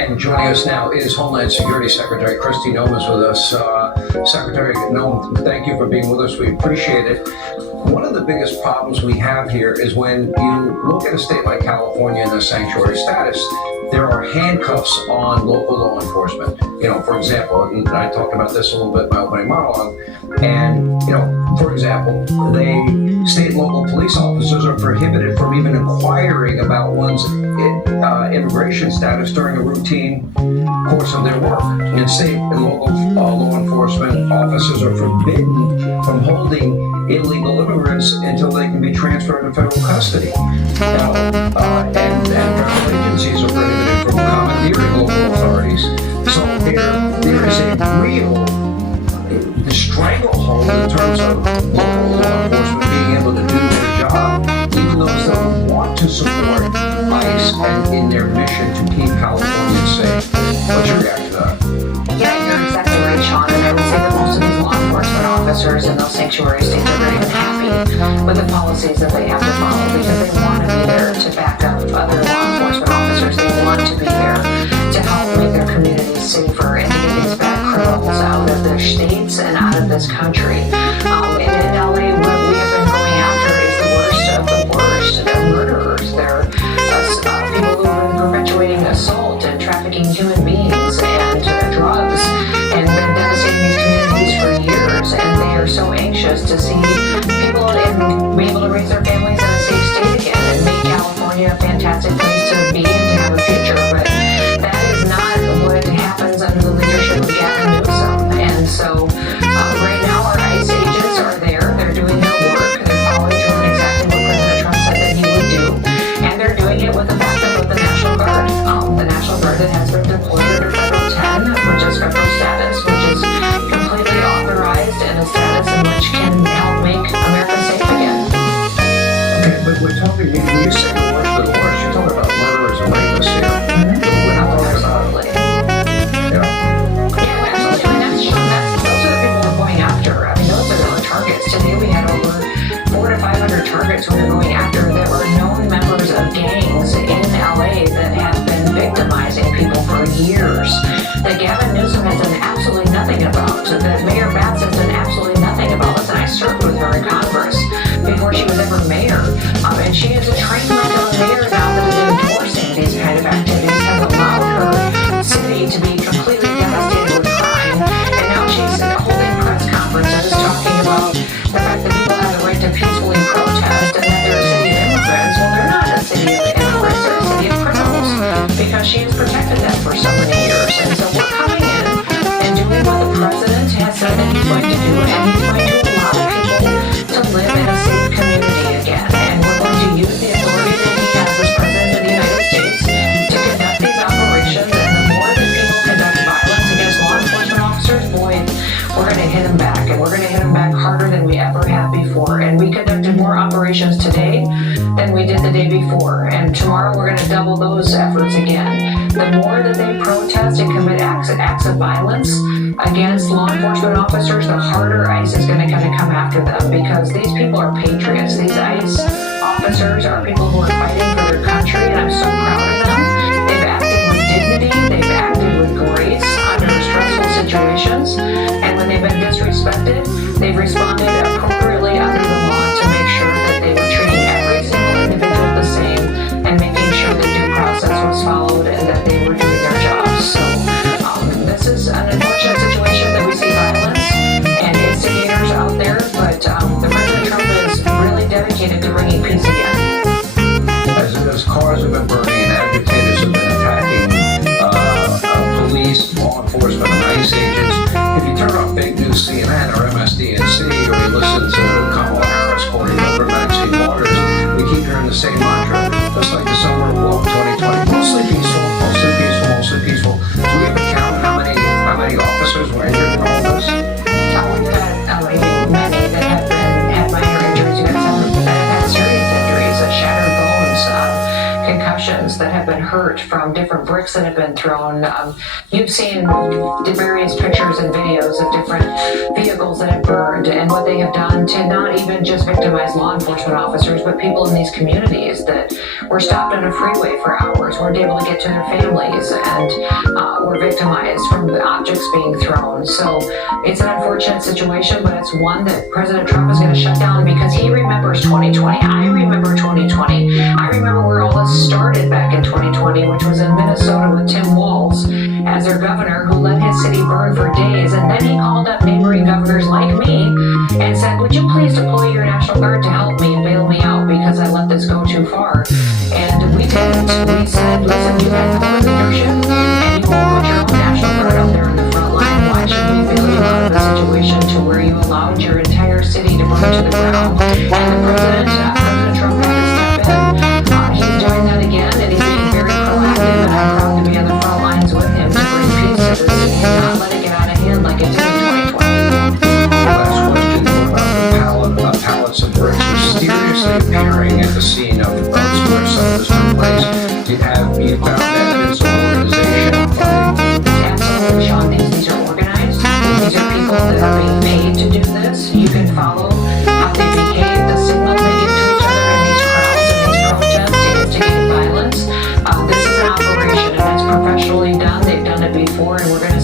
And joining us now is Homeland Security Secretary Kristi Noem is with us. Secretary Noem, thank you for being with us. We appreciate it. One of the biggest problems we have here is when you look at a state like California in the sanctuary status, there are handcuffs on local law enforcement. For example, and I talked about this a little bit in my opening monologue, and, for example, state and local police officers are prohibited from even inquiring about one's immigration status during a routine course of their work. And state and local law enforcement officers are forbidden from holding illegal immigrants until they can be transferred to federal custody. And federal agencies are prohibited from commandeering local authorities. So there is a real stranglehold in terms of local law enforcement being able to do their job, even those that want to support ICE and in their mission to keep Californians safe. What's your reaction to that? Yeah, you're exactly right, Sean. And I would say that most of these law enforcement officers in those sanctuary states are very unhappy with the policies that they have to follow because they want to be there to back up other law enforcement officers. They want to be there to help make their communities safer and to get these bad criminals out of their states and out of this country. And in LA, what we have been going after is the worst of the worst. They're murderers. They're people who have been perpetuating assault and trafficking human beings and drugs and been devastating these communities for years. And they are so anxious to see people and be able to raise their families in a safe state again and make California a fantastic place to be and to have a future. But that is not what happens under the leadership of Gavin Newsom. And so right now our ICE agents are there. They're doing their work. They're following through on exactly what President Trump said that he would do. And they're doing it with the backup of the National Guard. The National Guard that has been deployed under Federal 10, which is federal status, which is completely authorized and a status in which can help make America safe again. Okay, but we're talking, when you say the worst of the worst, you're talking about murderers and rapists here. We're not talking about... Yeah, absolutely. And those are the people we're going after. I mean, those are the targets. Today we had over 400 to 500 targets we were going after that were known members of gangs in LA that have been victimizing people for years. That Gavin Newsom has done absolutely nothing about. That Mayor Batts has done absolutely nothing about. Listen, I served with her in Congress before she was ever mayor. And she is a trained mayor now that is endorsing these kind of activities, has allowed her city to be completely devastated with crime. And now she's holding press conferences talking about the fact that people have the right to peacefully protest and that they're a city of immigrants. Well, they're not a city of immigrants, they're a city of criminals because she has protected them for so many years. And so we're coming in and doing what the president has said that he's going to do, and he's going to allow people to live in a safe community again. And we're going to use the authority that he has as president of the United States to conduct these operations. And the more that people conduct violence against law enforcement officers, boy, we're going to hit them back, and we're going to hit them back harder than we ever have before. And we conducted more operations today than we did the day before. And tomorrow we're going to double those efforts again. The more that they protest and commit acts of violence against law enforcement officers, the harder ICE is going to kind of come after them because these people are patriots. These ICE officers are people who are fighting for their country, and I'm so proud of them. They've acted with dignity. They've acted with grace under stressful situations. And when they've been disrespected, they've responded appropriately under the law to make sure that they were treating every single individual the same and making sure that due process was followed and that they were doing their jobs. So this is an unfortunate situation that we see violence and instigators out there, but the President Trump is really dedicated to bringing peace again. As cars have been burning and agitators have been attacking police, law enforcement, and ICE agents, if you turn on fake news CNN or MSDNC or you listen to Kamala Harris quoting Reverend Maxine Waters, we keep hearing the same mantra, just like the summer of love 2020, mostly peaceful, mostly peaceful, mostly peaceful. Do we have a count how many officers were injured in all this? We've had many that have had minor injuries. You've got some that have had serious injuries, shattered bones, concussions that have been hurt from different breaks. bricks that have been thrown. You've seen the various pictures and videos of different vehicles that have burned and what they have done to not even just victimize law enforcement officers, but people in these communities that were stopped on a freeway for hours, weren't able to get to their families, and were victimized from the objects being thrown. So it's an unfortunate situation, but it's one that President Trump is going to shut down because he remembers 2020. I remember 2020. I remember where all this started back in 2020, which was in Minnesota with Tim Walz as their governor, who let his city burn for days. And then he called up neighboring governors like me and said, would you please deploy your National Guard to help me and bail me out because I let this go too far? And we didn't. We said, listen, you have poor leadership and you won't put your own National Guard out there in the front line. Why should we bail you out of a situation to where you allowed your entire city to burn to the ground? And the President Trump had to step in. He's doing that again, and he's being very proactive, and I'm proud to be on the front lines with him to bring peace to the city and not let it get out of hand like it did in 2020. Last question, what about the pallets of bricks mysteriously appearing at the scene of where some of this took place? Have you found evidence of organization? Absolutely, Sean. These are organized. These are people that are being paid to do this. You can follow how they behave, the signal they give to each other in these crowds and these protests to instigate violence. This is an operation, and it's professionally done. They've done it before, and we're going to